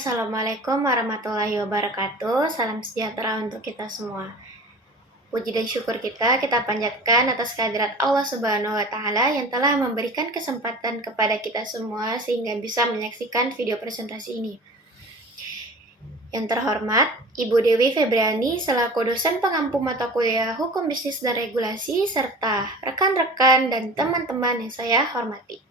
Assalamualaikum warahmatullahi wabarakatuh. Salam sejahtera untuk kita semua. Puji dan syukur kita panjatkan atas kehadirat Allah Subhanahu wa Ta'ala yang telah memberikan kesempatan kepada kita semua sehingga bisa menyaksikan video presentasi ini. Yang terhormat, Ibu Dewi Febriani selaku dosen pengampu mata kuliah Hukum Bisnis dan Regulasi serta rekan-rekan dan teman-teman yang saya hormati.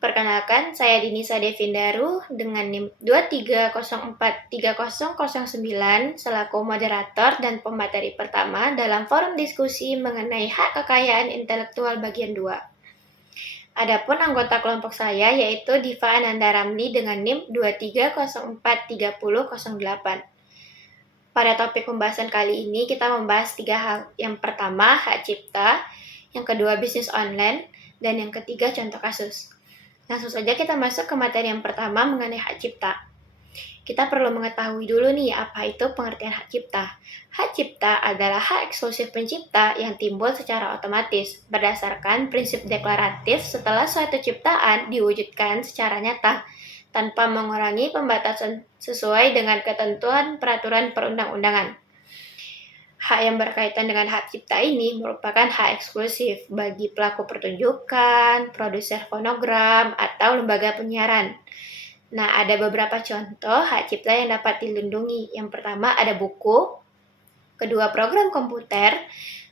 Perkenalkan, saya Dinisa Devindaru dengan NIM 23043009 selaku moderator dan pemateri pertama dalam forum diskusi mengenai hak kekayaan intelektual bagian 2. Adapun anggota kelompok saya yaitu Diva Ananda Ramli dengan NIM 23043008. Pada topik pembahasan kali ini kita membahas 3 hal. Yang pertama, hak cipta, yang kedua bisnis online, dan yang ketiga contoh kasus. Langsung saja kita masuk ke materi yang pertama mengenai hak cipta. Kita perlu mengetahui dulu nih apa itu pengertian hak cipta. Hak cipta adalah hak eksklusif pencipta yang timbul secara otomatis berdasarkan prinsip deklaratif setelah suatu ciptaan diwujudkan secara nyata tanpa mengurangi pembatasan sesuai dengan ketentuan peraturan perundang-undangan. Hak yang berkaitan dengan hak cipta ini merupakan hak eksklusif bagi pelaku pertunjukan, produser fonogram, atau lembaga penyiaran. Nah, ada beberapa contoh hak cipta yang dapat dilindungi. Yang pertama ada buku, kedua program komputer,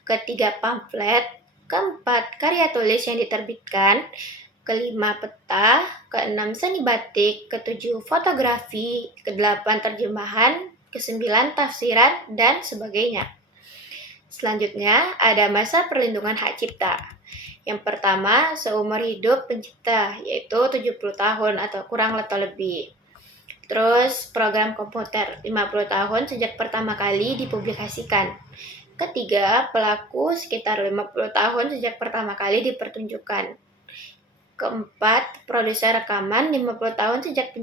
ketiga pamflet, keempat karya tulis yang diterbitkan, kelima peta, keenam seni batik, ketujuh fotografi, kedelapan terjemahan, kesembilan tafsiran, dan sebagainya. Selanjutnya, ada masa perlindungan hak cipta. Yang pertama, seumur hidup pencipta, yaitu 70 tahun atau kurang atau lebih. Terus, program komputer, 50 tahun sejak pertama kali dipublikasikan. Ketiga, pelaku sekitar 50 tahun sejak pertama kali dipertunjukkan. Keempat, produser rekaman 50 tahun sejak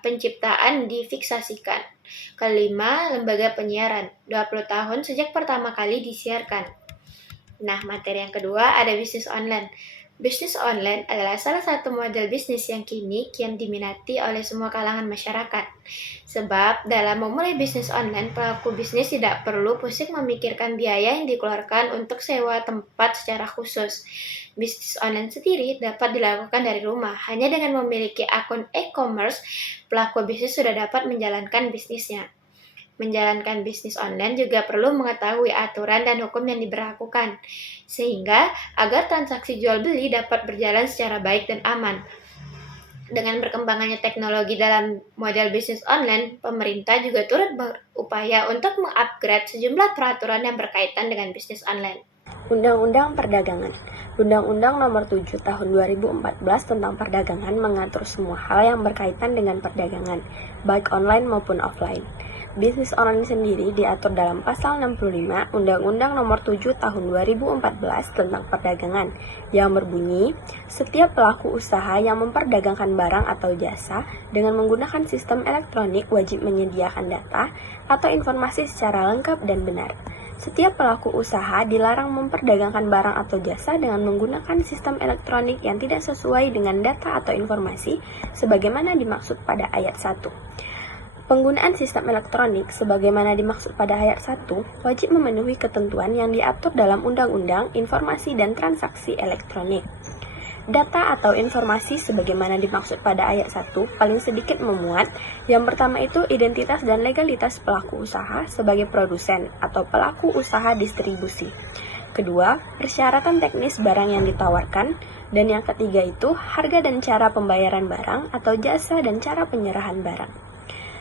penciptaan difiksasikan. Kelima, lembaga penyiaran 20 tahun sejak pertama kali disiarkan. Nah, materi yang kedua ada bisnis online. Bisnis online adalah salah satu model bisnis yang kini kian diminati oleh semua kalangan masyarakat. Sebab dalam memulai bisnis online, pelaku bisnis tidak perlu pusing memikirkan biaya yang dikeluarkan untuk sewa tempat secara khusus. Bisnis online sendiri dapat dilakukan dari rumah. Hanya dengan memiliki akun e-commerce, pelaku bisnis sudah dapat menjalankan bisnisnya. Menjalankan bisnis online juga perlu mengetahui aturan dan hukum yang diberlakukan, sehingga agar transaksi jual-beli dapat berjalan secara baik dan aman. Dengan berkembangnya teknologi dalam model bisnis online, pemerintah juga turut berupaya untuk mengupgrade sejumlah peraturan yang berkaitan dengan bisnis online. Undang-Undang Perdagangan. Undang-Undang Nomor 7 Tahun 2014 tentang Perdagangan mengatur semua hal yang berkaitan dengan perdagangan, baik online maupun offline. Bisnis online sendiri diatur dalam Pasal 65 Undang-Undang Nomor 7 Tahun 2014 tentang Perdagangan yang berbunyi, setiap pelaku usaha yang memperdagangkan barang atau jasa dengan menggunakan sistem elektronik wajib menyediakan data atau informasi secara lengkap dan benar. Setiap pelaku usaha dilarang memperdagangkan barang atau jasa dengan menggunakan sistem elektronik yang tidak sesuai dengan data atau informasi sebagaimana dimaksud pada ayat 1. Penggunaan sistem elektronik sebagaimana dimaksud pada ayat 1 wajib memenuhi ketentuan yang diatur dalam Undang-Undang Informasi dan Transaksi Elektronik. Data atau informasi sebagaimana dimaksud pada ayat 1 paling sedikit memuat yang pertama itu identitas dan legalitas pelaku usaha sebagai produsen atau pelaku usaha distribusi. Kedua, persyaratan teknis barang yang ditawarkan. Dan yang ketiga itu harga dan cara pembayaran barang atau jasa dan cara penyerahan barang.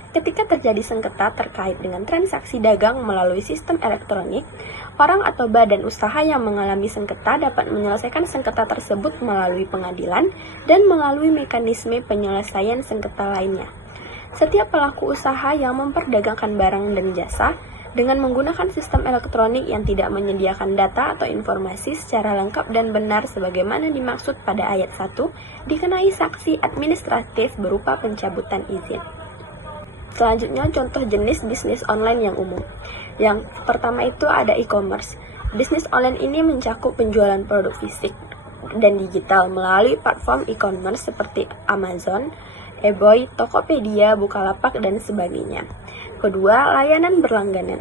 Ketika terjadi sengketa terkait dengan transaksi dagang melalui sistem elektronik, orang atau badan usaha yang mengalami sengketa dapat menyelesaikan sengketa tersebut melalui pengadilan dan melalui mekanisme penyelesaian sengketa lainnya. Setiap pelaku usaha yang memperdagangkan barang dan jasa dengan menggunakan sistem elektronik yang tidak menyediakan data atau informasi secara lengkap dan benar sebagaimana dimaksud pada ayat 1, dikenai sanksi administratif berupa pencabutan izin. Selanjutnya, contoh jenis bisnis online yang umum. Yang pertama itu ada e-commerce. Bisnis online ini mencakup penjualan produk fisik dan digital melalui platform e-commerce seperti Amazon, eBoy, Tokopedia, Bukalapak, dan sebagainya. Kedua, layanan berlangganan.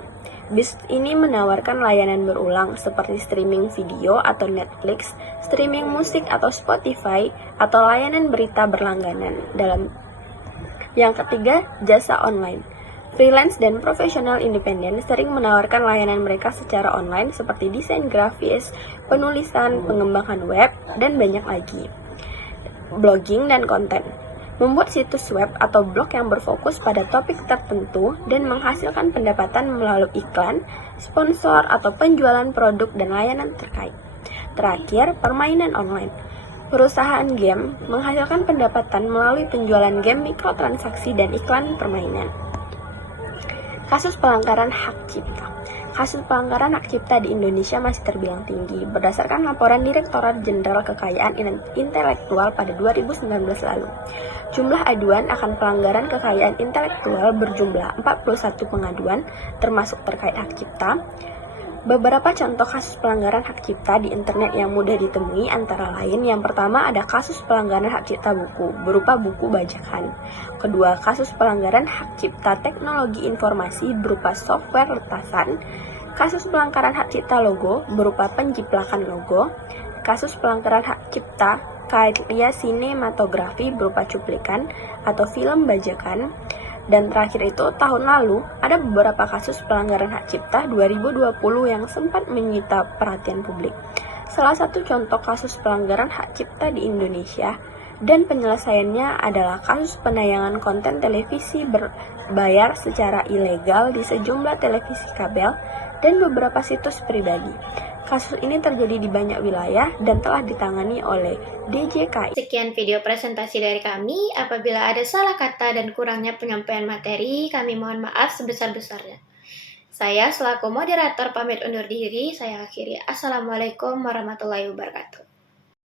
Bisnis ini menawarkan layanan berulang seperti streaming video atau Netflix, streaming musik atau Spotify, atau layanan berita berlangganan. Yang ketiga, jasa online. Freelance dan profesional independen sering menawarkan layanan mereka secara online seperti desain grafis, penulisan, pengembangan web, dan banyak lagi. Blogging dan konten. Membuat situs web atau blog yang berfokus pada topik tertentu dan menghasilkan pendapatan melalui iklan, sponsor, atau penjualan produk dan layanan terkait. Terakhir, permainan online. Perusahaan game menghasilkan pendapatan melalui penjualan game, mikrotransaksi, dan iklan permainan. Kasus pelanggaran hak cipta. Kasus pelanggaran hak cipta di Indonesia masih terbilang tinggi berdasarkan laporan Direktorat Jenderal Kekayaan Intelektual pada 2019 lalu. Jumlah aduan akan pelanggaran kekayaan intelektual berjumlah 41 pengaduan termasuk terkait hak cipta. Beberapa contoh kasus pelanggaran hak cipta di internet yang mudah ditemui antara lain, yang pertama ada kasus pelanggaran hak cipta buku berupa buku bajakan. Kedua, kasus pelanggaran hak cipta teknologi informasi berupa software retasan. Kasus pelanggaran hak cipta logo berupa penjiplakan logo. Kasus pelanggaran hak cipta karya sinematografi berupa cuplikan atau film bajakan. Dan terakhir itu, tahun lalu ada beberapa kasus pelanggaran hak cipta 2020 yang sempat menyita perhatian publik. Salah satu contoh kasus pelanggaran hak cipta di Indonesia dan penyelesaiannya adalah kasus penayangan konten televisi berbayar secara ilegal di sejumlah televisi kabel dan beberapa situs pribadi. Kasus ini terjadi di banyak wilayah dan telah ditangani oleh DJKI. Sekian video presentasi dari kami. Apabila ada salah kata dan kurangnya penyampaian materi, kami mohon maaf sebesar-besarnya. Saya selaku moderator pamit undur diri. Saya akhiri. Assalamualaikum warahmatullahi wabarakatuh.